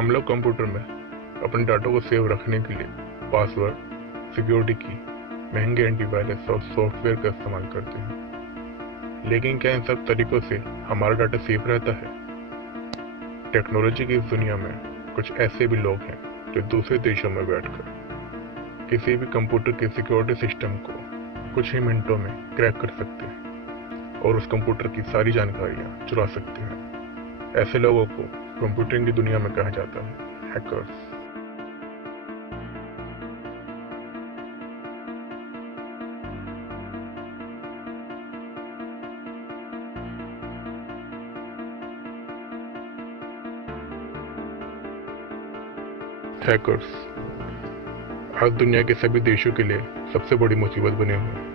हम लोग कंप्यूटर में अपने डाटा को सेव रखने के लिए पासवर्ड, सिक्योरिटी की, महंगे एंटीवायरस और सॉफ्टवेयर का इस्तेमाल करते हैं। लेकिन क्या इन सब तरीकों से हमारा डाटा सेफ रहता है? टेक्नोलॉजी की इस दुनिया में कुछ ऐसे भी लोग हैं जो दूसरे देशों में बैठकर किसी भी कंप्यूटर के सिक्योरिटी सिस्टम को कुछ ही मिनटों में क्रैक कर सकते हैं और उस कंप्यूटर की सारी जानकारियां चुरा सकते हैं। ऐसे लोगों को कंप्यूटिंग की दुनिया में कहा जाता है हैकर्स। हैकर्स आज दुनिया के सभी देशों के लिए सबसे बड़ी मुसीबत बने हुए हैं।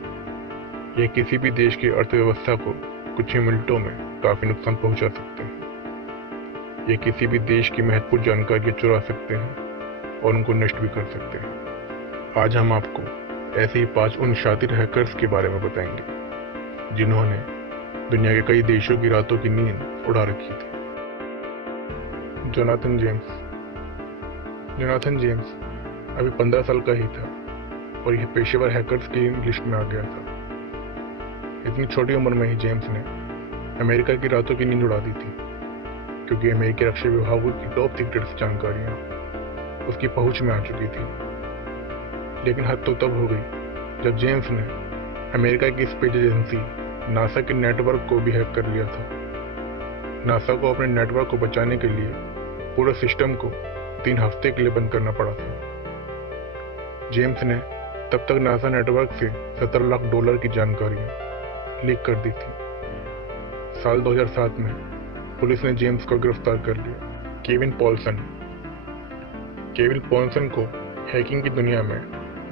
ये किसी भी देश की अर्थव्यवस्था को कुछ ही मिनटों में काफी नुकसान पहुंचा सकते हैं। ये किसी भी देश की महत्वपूर्ण जानकारियां चुरा सकते हैं और उनको नष्ट भी कर सकते हैं। आज हम आपको ऐसे ही 5 उन शातिर हैकर्स के बारे में बताएंगे जिन्होंने दुनिया के कई देशों की रातों की नींद उड़ा रखी थी। जोनाथन जेम्स अभी 15 साल का ही था और यह पेशेवर हैकर्स की लिस्ट में आ गया था। इतनी छोटी उम्र में ही जेम्स ने अमेरिका की रातों की नींद उड़ा दी थी, क्योंकि अमेरिकी रक्षा विभागों की टॉप सीक्रेट जानकारियां उसकी पहुंच में आ चुकी थी। लेकिन हद तो तब हो गई जब जेम्स ने अमेरिका की स्पेस एजेंसी नासा के नेटवर्क को भी हैक कर लिया था। नासा को अपने नेटवर्क को बचाने के लिए पूरे सिस्टम को 3 हफ्ते के लिए बंद करना पड़ा था। जेम्स ने तब तक नासा नेटवर्क से $17 लाख की जानकारियां लीक कर दी थी। साल 2007 में पुलिस ने जेम्स को गिरफ्तार कर लिया। केविन पॉल्सन को हैकिंग की दुनिया में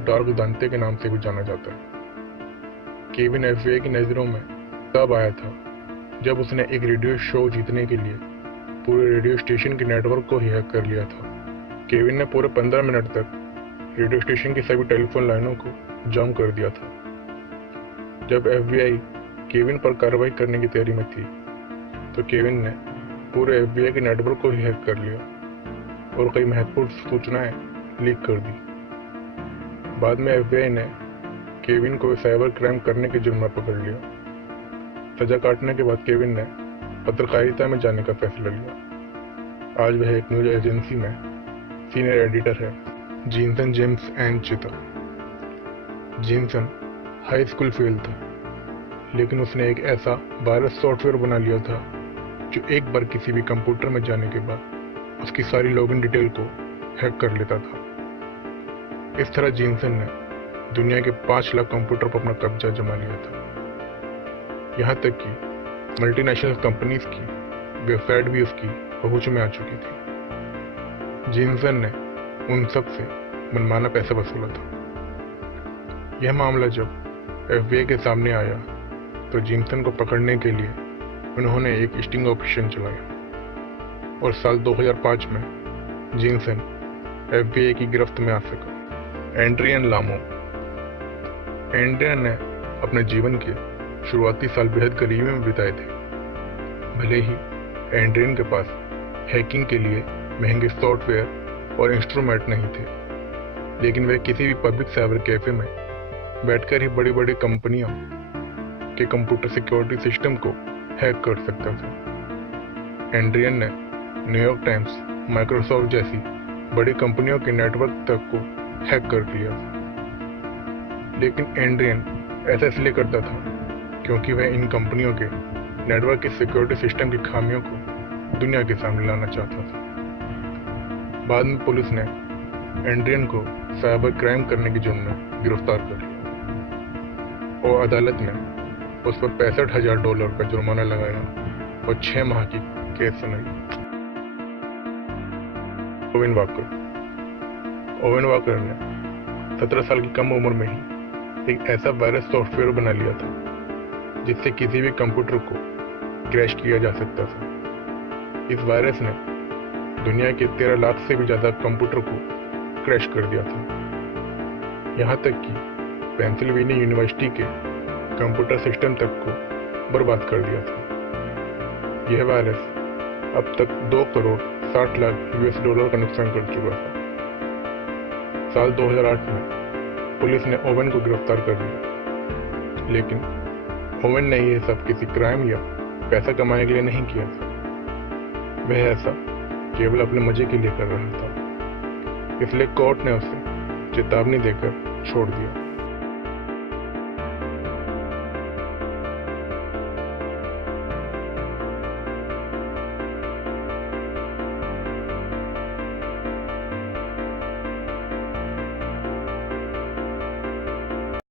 डार्क दांते के नाम से भी जाना जाता है। केविन एफबीआई की नजरों में तब आया था जब उसने एक रेडियो शो जीतने के लिए पूरे रेडियो स्टेशन के नेटवर्क को ही हैक कर लिया था। केविन ने पूरे 15 मिनट तक रेडियो स्टेशन की सभी टेलीफोन लाइनों को जाम कर दिया था। जब एफबीआई केविन पर कार्रवाई करने की तैयारी में थी तो केविन ने पूरे एफबीआई के नेटवर्क को ही हैक कर लिया और कई महत्वपूर्ण सूचनाएं लीक कर दी। बाद में एफबीआई ने केविन को साइबर क्राइम करने के जुर्म में पकड़ लिया। सजा काटने के बाद केविन ने पत्रकारिता में जाने का फैसला लिया। आज वह एक न्यूज एजेंसी में सीनियर एडिटर है। जीनसन जेम्स एंड चिता। जीनसन हाई स्कूल फेल था, लेकिन उसने एक ऐसा वायरस सॉफ्टवेयर बना लिया था जो एक बार किसी भी कंप्यूटर में जाने के बाद उसकी सारी लॉगिन डिटेल को हैक कर लेता था। इस तरह जीनसन ने दुनिया के 5 लाख कंप्यूटर पर अपना कब्जा जमा लिया था। यहाँ तक कि मल्टीनेशनल कंपनीज की वेबसाइट भी उसकी पहुंच में आ चुकी थी। जीनसन ने उन सब से मनमाना पैसा वसूला था। यह मामला जब एफबीआई के सामने आया तो जीनसन को पकड़ने के लिए उन्होंने एक स्टिंग ऑपरेशन चलाया और साल 2005 में जीनसन एफबीआई की गिरफ्त में आ सका। एंड्रियन ने अपने जीवन के शुरुआती साल बेहद गरीबी में बिताए थे। भले ही एंड्रियन के पास हैकिंग के लिए महंगे सॉफ्टवेयर और इंस्ट्रूमेंट नहीं थे, लेकिन वह किसी भी पब्लिक साइबर कैफे में बैठकर ही बड़ी बड़ी कंपनियों के कंप्यूटर सिक्योरिटी सिस्टम को हैक कर सकता था। एंड्रियन ने न्यूयॉर्क टाइम्स, माइक्रोसॉफ्ट जैसी बड़ी कंपनियों के नेटवर्क तक को हैक कर लिया था। लेकिन एंड्रियन ऐसा इसलिए करता था क्योंकि वह इन कंपनियों के नेटवर्क के सिक्योरिटी सिस्टम की खामियों को दुनिया के सामने लाना चाहता था। बाद में पुलिस ने एंड्रियन को साइबर क्राइम करने के जुर्म में गिरफ्तार कर लिया और अदालत ने उस पर $65,000 का जुर्माना लगाया और 6 माह की केस सुनाई। ओवेन वाकर ने 17 साल की कम उम्र में ही एक ऐसा वायरस सॉफ्टवेयर बना लिया था जिससे किसी भी कंप्यूटर को क्रैश किया जा सकता था। इस वायरस ने दुनिया के 13 लाख से भी ज्यादा कंप्यूटर को क्रैश कर दिया था। यहाँ तक कि पेंसिल्वेनिया यूनिवर्सिटी के कंप्यूटर सिस्टम तक को बर्बाद कर दिया था। यह वायरस अब तक 2 करोड़ 60 लाख यूएस डॉलर का नुकसान कर चुका था। साल 2008 में पुलिस ने ओवेन को गिरफ्तार कर लिया, लेकिन ओवेन ने यह सब किसी क्राइम या पैसा कमाने के लिए नहीं किया था। वह ऐसा केवल अपने मजे के लिए कर रहा था, इसलिए कोर्ट ने उसे चेतावनी देकर छोड़ दिया।